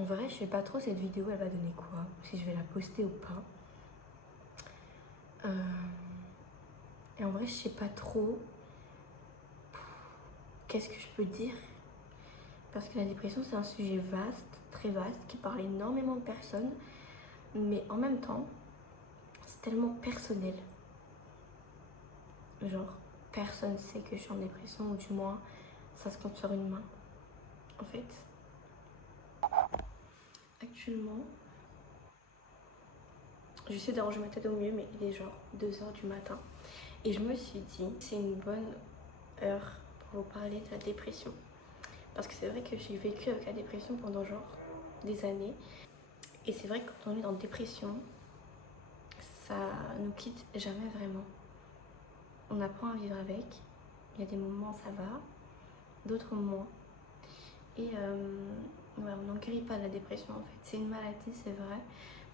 En vrai, je sais pas trop cette vidéo, elle va donner quoi, si je vais la poster ou pas. Et en vrai, je sais pas trop qu'est-ce que je peux dire. Parce que la dépression, c'est un sujet vaste, très vaste, qui parle énormément de personnes. Mais en même temps, c'est tellement personnel. Genre, personne sait que je suis en dépression, ou du moins, ça se compte sur une main. En fait, actuellement, j'essaie d'arranger ma tête au mieux, mais il est genre 2h du matin. Et je me suis dit, c'est une bonne heure pour vous parler de la dépression. Parce que c'est vrai que j'ai vécu avec la dépression pendant genre des années. Et c'est vrai que quand on est dans la dépression, ça nous quitte jamais vraiment. On apprend à vivre avec. Il y a des moments ça va, d'autres moins. Et ouais, on n'en guérit pas de la dépression en fait. C'est une maladie, c'est vrai,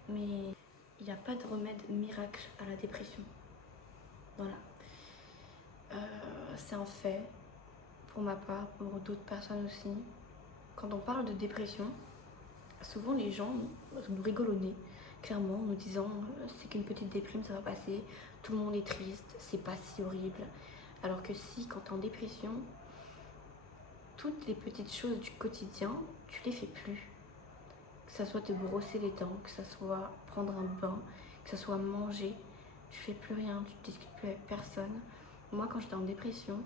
mais il n'y a pas de remède miracle à la dépression. Voilà. C'est un fait, pour ma part, pour d'autres personnes aussi. Quand on parle de dépression, souvent les gens nous rigolent au nez, clairement, en nous disant c'est qu'une petite déprime, ça va passer, tout le monde est triste, c'est pas si horrible. Alors que si, quand t'es en dépression, toutes les petites choses du quotidien, tu les fais plus. Que ça soit te brosser les dents, que ça soit prendre un bain, que ça soit manger, tu fais plus rien, tu discutes plus avec personne. Moi, quand j'étais en dépression,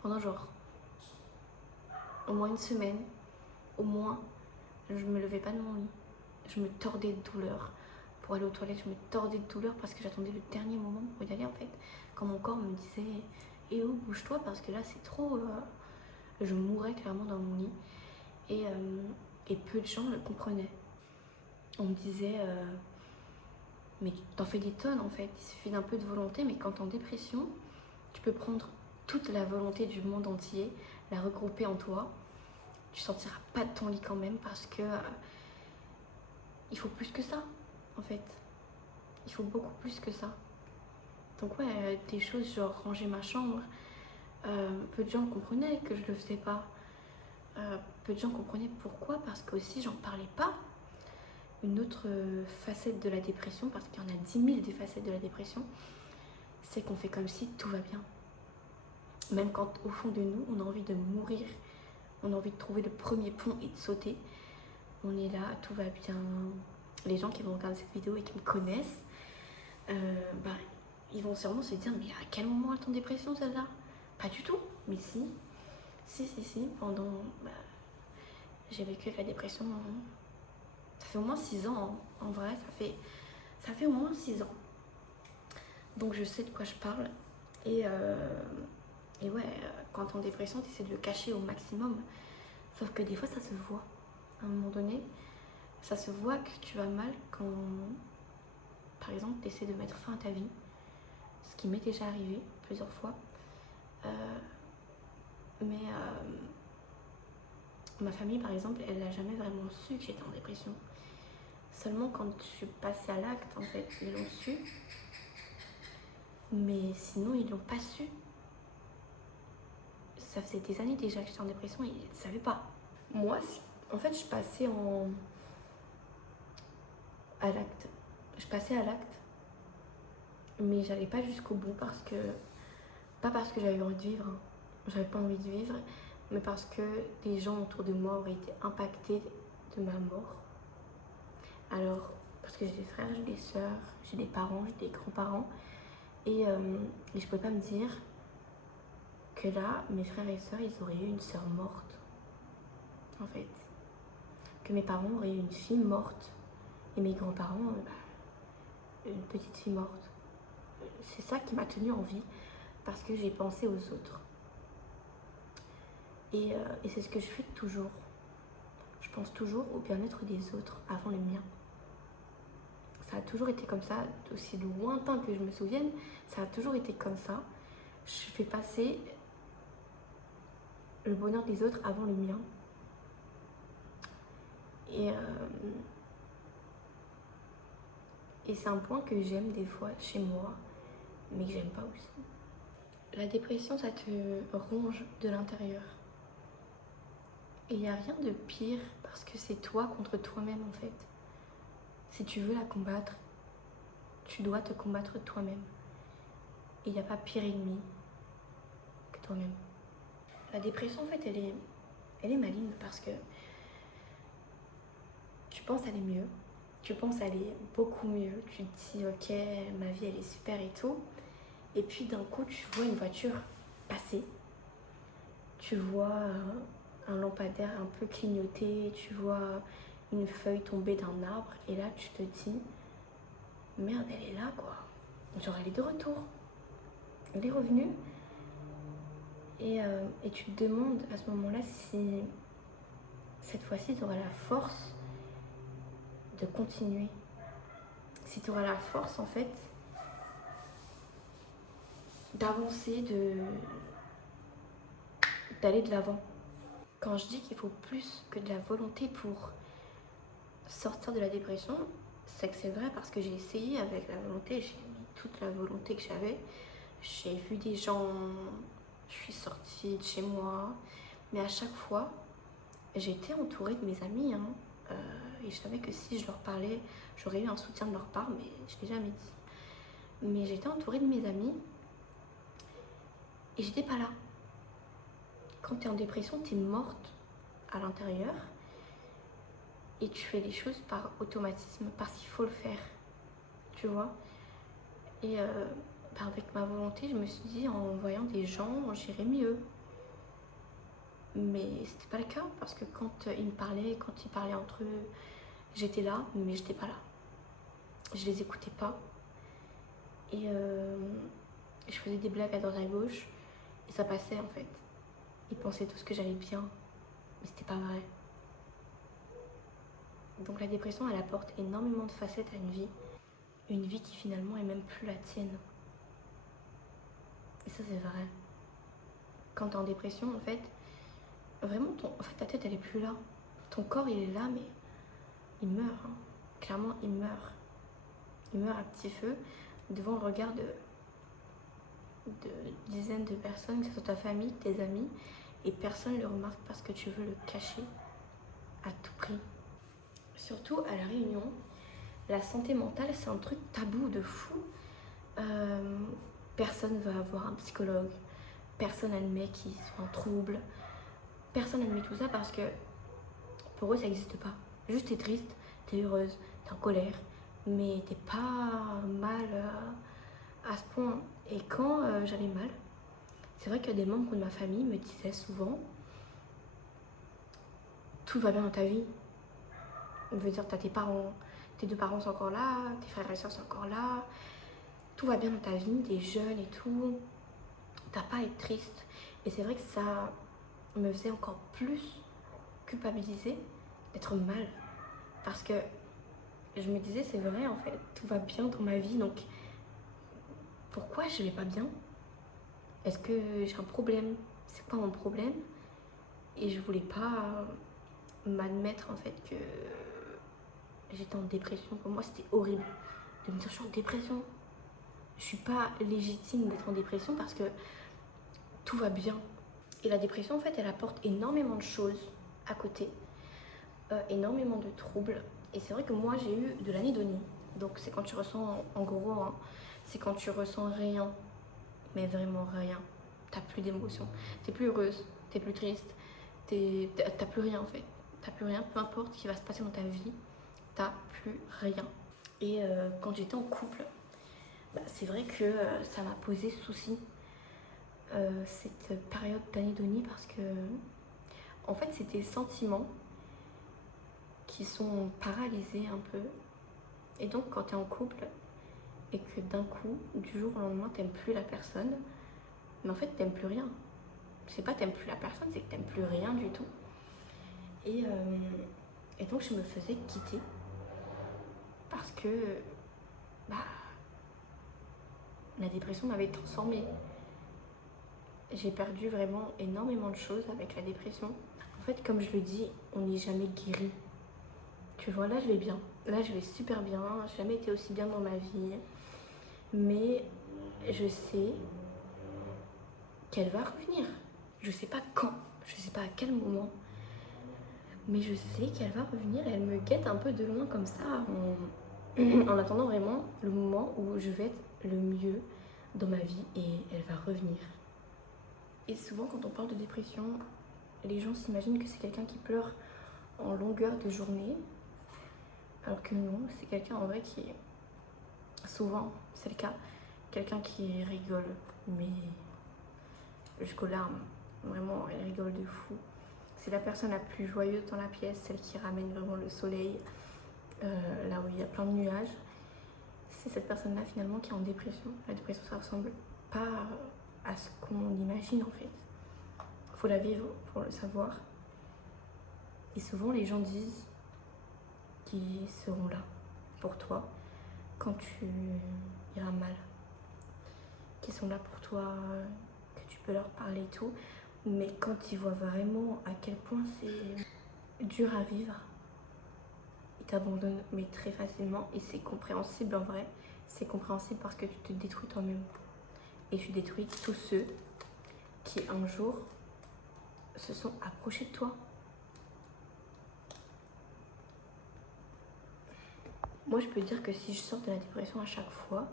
pendant genre au moins une semaine, au moins, je me levais pas de mon lit. Je me tordais de douleur. Pour aller aux toilettes, je me tordais de douleur parce que j'attendais le dernier moment pour y aller en fait. Quand mon corps me disait eh oh, bouge-toi parce que là c'est trop. Je mourais clairement dans mon lit. Et peu de gens le comprenaient. On me disait mais t'en fais des tonnes en fait. Il suffit d'un peu de volonté, mais quand t'es en dépression, tu peux prendre toute la volonté du monde entier, la regrouper en toi. Tu sortiras pas de ton lit quand même parce que il faut plus que ça en fait. Il faut beaucoup plus que ça. Donc ouais, des choses genre ranger ma chambre, peu de gens comprenaient que je le faisais pas. Peu de gens comprenaient pourquoi, parce que aussi j'en parlais pas. Une autre facette de la dépression, parce qu'il y en a 10 000 des facettes de la dépression, c'est qu'on fait comme si tout va bien. Même quand au fond de nous, on a envie de mourir, on a envie de trouver le premier pont et de sauter. On est là, tout va bien. Les gens qui vont regarder cette vidéo et qui me connaissent, bah, ils vont sûrement se dire mais à quel moment elle est en dépression celle-là? Pas du tout, mais si, pendant j'ai vécu avec la dépression, ça fait au moins 6 ans, hein. En vrai ça fait au moins 6 ans, donc je sais de quoi je parle. Et ouais, quand t'es en dépression t'essaies de le cacher au maximum, sauf que des fois ça se voit. À un moment donné ça se voit que tu vas mal quand par exemple t'essaies de mettre fin à ta vie, ce qui m'est déjà arrivé plusieurs fois. Mais ma famille, par exemple, elle n'a jamais vraiment su que j'étais en dépression. Seulement quand je suis passée à l'acte, en fait, ils l'ont su. Mais sinon, ils l'ont pas su. Ça faisait des années déjà que j'étais en dépression et ils ne savaient pas. Moi, en fait, je passais à l'acte. Je passais à l'acte, mais j'allais pas jusqu'au bout parce que... Pas parce que j'avais envie de vivre, hein. J'avais pas envie de vivre, mais parce que des gens autour de moi auraient été impactés de ma mort. Alors, parce que j'ai des frères, j'ai des sœurs, j'ai des parents, j'ai des grands-parents, et je pouvais pas me dire que là, mes frères et sœurs, ils auraient eu une sœur morte, en fait. Que mes parents auraient eu une fille morte, et mes grands-parents, une petite fille morte. C'est ça qui m'a tenue en vie, parce que j'ai pensé aux autres. Et c'est ce que je fais toujours. Je pense toujours au bien-être des autres avant le mien. Ça a toujours été comme ça, aussi lointain que je me souvienne, ça a toujours été comme ça. Je fais passer le bonheur des autres avant le mien. Et c'est un point que j'aime des fois chez moi, mais que j'aime pas aussi. La dépression, ça te ronge de l'intérieur. Et il n'y a rien de pire parce que c'est toi contre toi-même en fait. Si tu veux la combattre, tu dois te combattre toi-même. Et il n'y a pas pire ennemi que toi-même. La dépression en fait elle est maligne parce que tu penses aller mieux. Tu penses aller beaucoup mieux. Tu te dis ok ma vie elle est super et tout. Et puis d'un coup tu vois une voiture passer. Tu vois un lampadaire un peu clignoter. Tu vois une feuille tomber d'un arbre. Et là tu te dis merde elle est là quoi. Genre elle est de retour. Elle est revenue. Et tu te demandes à ce moment-là si cette fois-ci tu auras la force de continuer. Si tu auras la force en fait d'avancer, d'aller de l'avant. Quand je dis qu'il faut plus que de la volonté pour sortir de la dépression, c'est que c'est vrai parce que j'ai essayé avec la volonté, j'ai mis toute la volonté que j'avais. J'ai vu des gens, je suis sortie de chez moi, mais à chaque fois, j'étais entourée de mes amis. Et je savais que si je leur parlais, j'aurais eu un soutien de leur part, mais je ne l'ai jamais dit. Mais j'étais entourée de mes amis et j'étais pas là. Quand tu es en dépression, tu es morte à l'intérieur et tu fais les choses par automatisme, parce qu'il faut le faire, tu vois. Et avec ma volonté, je me suis dit, en voyant des gens, j'irais mieux. Mais c'était pas le cas, parce que quand ils me parlaient, quand ils parlaient entre eux, j'étais là, mais j'étais pas là. Je les écoutais pas. Et je faisais des blagues à droite à gauche, et ça passait en fait. Ils pensaient tous que j'allais bien, mais c'était pas vrai. Donc la dépression, elle apporte énormément de facettes à une vie qui finalement est même plus la tienne. Et ça c'est vrai. Quand t'es en dépression, en fait, vraiment, ta tête elle est plus là. Ton corps il est là, mais il meurt. Hein. Clairement, il meurt. Il meurt à petit feu devant le regard de dizaines de personnes, que ce soit ta famille, tes amis, et personne ne le remarque parce que tu veux le cacher à tout prix. Surtout à La Réunion, la santé mentale c'est un truc tabou de fou. Personne ne va avoir un psychologue, personne n'admet qu'ils sont en trouble, personne n'admet tout ça parce que pour eux ça n'existe pas. Juste t'es triste, t'es heureuse, t'es en colère, mais t'es pas mal à ce point. Et quand j'allais mal, c'est vrai que des membres de ma famille me disaient souvent tout va bien dans ta vie. On veut dire t'as tes parents, tes deux parents sont encore là, tes frères et soeurs sont encore là, tout va bien dans ta vie, t'es jeune et tout, t'as pas à être triste. Et c'est vrai que ça me faisait encore plus culpabiliser d'être mal. Parce que je me disais, c'est vrai en fait, tout va bien dans ma vie, donc pourquoi je vais pas bien? Est-ce que j'ai un problème? C'est quoi mon problème? Et je voulais pas m'admettre en fait que j'étais en dépression. Pour moi, c'était horrible de me dire, je suis en dépression. Je suis pas légitime d'être en dépression parce que tout va bien. Et la dépression, en fait, elle apporte énormément de choses à côté, énormément de troubles. Et c'est vrai que moi, j'ai eu de l'anédonie. Donc, c'est quand tu ressens, en gros, hein, c'est quand tu ressens rien, mais vraiment rien. T'as plus d'émotions. T'es plus heureuse, t'es plus triste, t'as plus rien en fait. T'as plus rien, peu importe ce qui va se passer dans ta vie, t'as plus rien. Et quand j'étais en couple, bah, c'est vrai que ça m'a posé souci cette période d'anédonie parce que en fait c'est des sentiments qui sont paralysés un peu. Et donc quand tu es en couple et que d'un coup, du jour au lendemain, t'aimes plus la personne, mais en fait t'aimes plus rien. C'est pas t'aimes plus la personne, c'est que t'aimes plus rien du tout. Et, et donc je me faisais quitter parce que bah, la dépression m'avait transformée. J'ai perdu vraiment énormément de choses avec la dépression. En fait, comme je le dis, on n'est jamais guéri. Tu vois, là je vais bien. Là je vais super bien. J'ai jamais été aussi bien dans ma vie. Mais je sais qu'elle va revenir. Je sais pas quand, je sais pas à quel moment. Mais je sais qu'elle va revenir et elle me guette un peu de loin comme ça, en attendant vraiment le moment où je vais être le mieux dans ma vie et elle va revenir. Et souvent quand on parle de dépression, les gens s'imaginent que c'est quelqu'un qui pleure en longueur de journée, alors que non, c'est quelqu'un en vrai qui est, souvent c'est le cas, quelqu'un qui rigole, mais jusqu'aux larmes, vraiment elle rigole de fou. C'est la personne la plus joyeuse dans la pièce, celle qui ramène vraiment le soleil, là où il y a plein de nuages. C'est cette personne-là finalement qui est en dépression. La dépression, ça ressemble pas à ce qu'on imagine en fait. Faut la vivre pour le savoir. Et souvent les gens disent qu'ils seront là pour toi quand tu iras mal. Qu'ils sont là pour toi, que tu peux leur parler et tout. Mais quand ils voient vraiment à quel point c'est dur à vivre, ils t'abandonnent mais très facilement. Et c'est compréhensible en vrai. C'est compréhensible parce que tu te détruis toi-même. Et tu détruis tous ceux qui un jour se sont approchés de toi. Moi, je peux dire que si je sors de la dépression à chaque fois,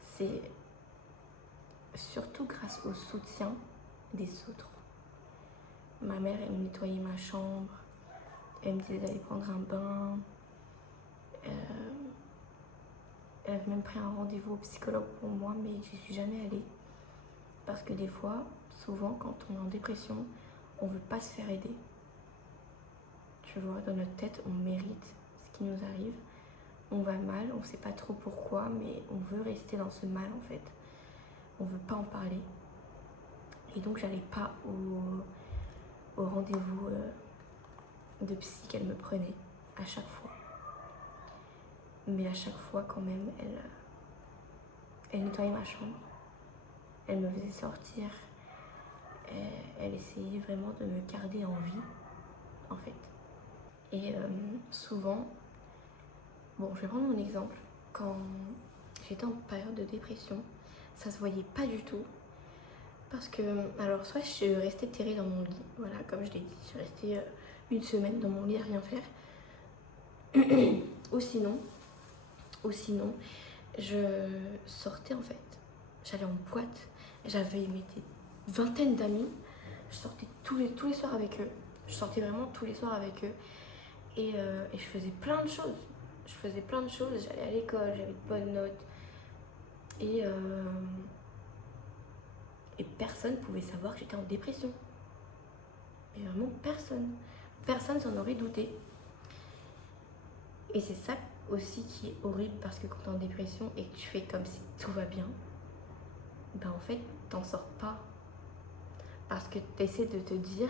c'est surtout grâce au soutien des autres. Ma mère, elle me nettoyait ma chambre, elle me disait d'aller prendre un bain, elle avait même pris un rendez-vous au psychologue pour moi, mais j'y suis jamais allée. Parce que des fois, souvent, quand on est en dépression, on veut pas se faire aider. Tu vois, dans notre tête, on mérite ce qui nous arrive. On va mal, on sait pas trop pourquoi, mais on veut rester dans ce mal en fait. On veut pas en parler. Et donc j'allais pas au rendez-vous de psy qu'elle me prenait à chaque fois. Mais à chaque fois quand même, elle nettoyait ma chambre. Elle me faisait sortir. Elle essayait vraiment de me garder en vie en fait. Et souvent, bon, je vais prendre mon exemple. Quand j'étais en période de dépression, ça se voyait pas du tout. Parce que, alors, soit je restais terrée dans mon lit, voilà, comme je l'ai dit, je restais une semaine dans mon lit à rien faire. ou sinon, je sortais en fait. J'allais en boîte, j'avais des vingtaines d'amis, je sortais tous les soirs avec eux. Je sortais vraiment tous les soirs avec eux. Et je faisais plein de choses. J'allais à l'école, j'avais de bonnes notes. Et personne ne pouvait savoir que j'étais en dépression. Mais vraiment personne. Personne s'en aurait douté. Et c'est ça aussi qui est horrible parce que quand t'es en dépression et que tu fais comme si tout va bien, ben en fait t'en sors pas. Parce que t'essaies de te dire,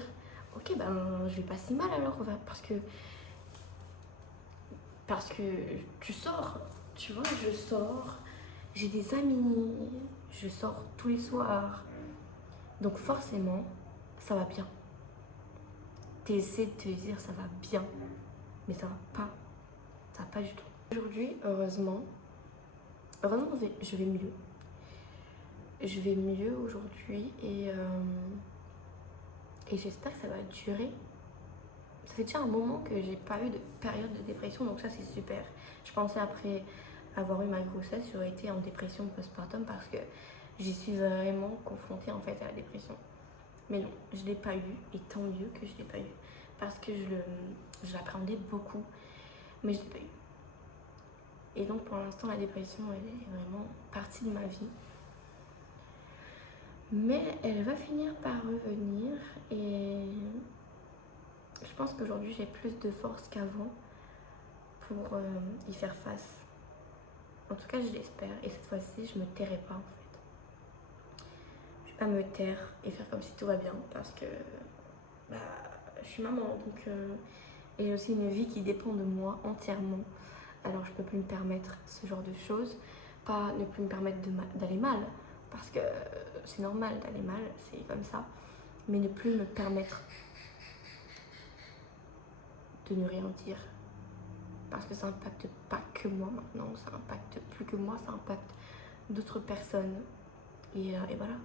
ok ben je vais pas si mal alors, parce que tu sors, tu vois, je sors, j'ai des amis, je sors tous les soirs. Donc forcément, ça va bien. T'essaies de te dire ça va bien, mais ça va pas. Ça va pas du tout. Aujourd'hui, heureusement, je vais mieux. Je vais mieux aujourd'hui et j'espère que ça va durer. Ça fait déjà un moment que j'ai pas eu de période de dépression, donc ça c'est super. Je pensais après avoir eu ma grossesse, j'aurais été en dépression postpartum parce que j'y suis vraiment confrontée en fait à la dépression. Mais non, je l'ai pas eu et tant mieux que je l'ai pas eu parce que je l'appréhendais beaucoup, mais je l'ai pas eu. Et donc pour l'instant la dépression elle est vraiment partie de ma vie. Mais elle va finir par revenir et je pense qu'aujourd'hui j'ai plus de force qu'avant pour y faire face. En tout cas je l'espère et cette fois-ci je me tairai pas en fait. Je vais pas me taire et faire comme si tout va bien parce que bah, je suis maman donc et j'ai aussi une vie qui dépend de moi entièrement. Alors je peux plus me permettre ce genre de choses, pas ne plus me permettre d'aller mal parce que c'est normal d'aller mal, c'est comme ça, mais ne plus me permettre de ne rien dire parce que ça impacte pas que moi maintenant, ça impacte plus que moi, ça impacte d'autres personnes et voilà.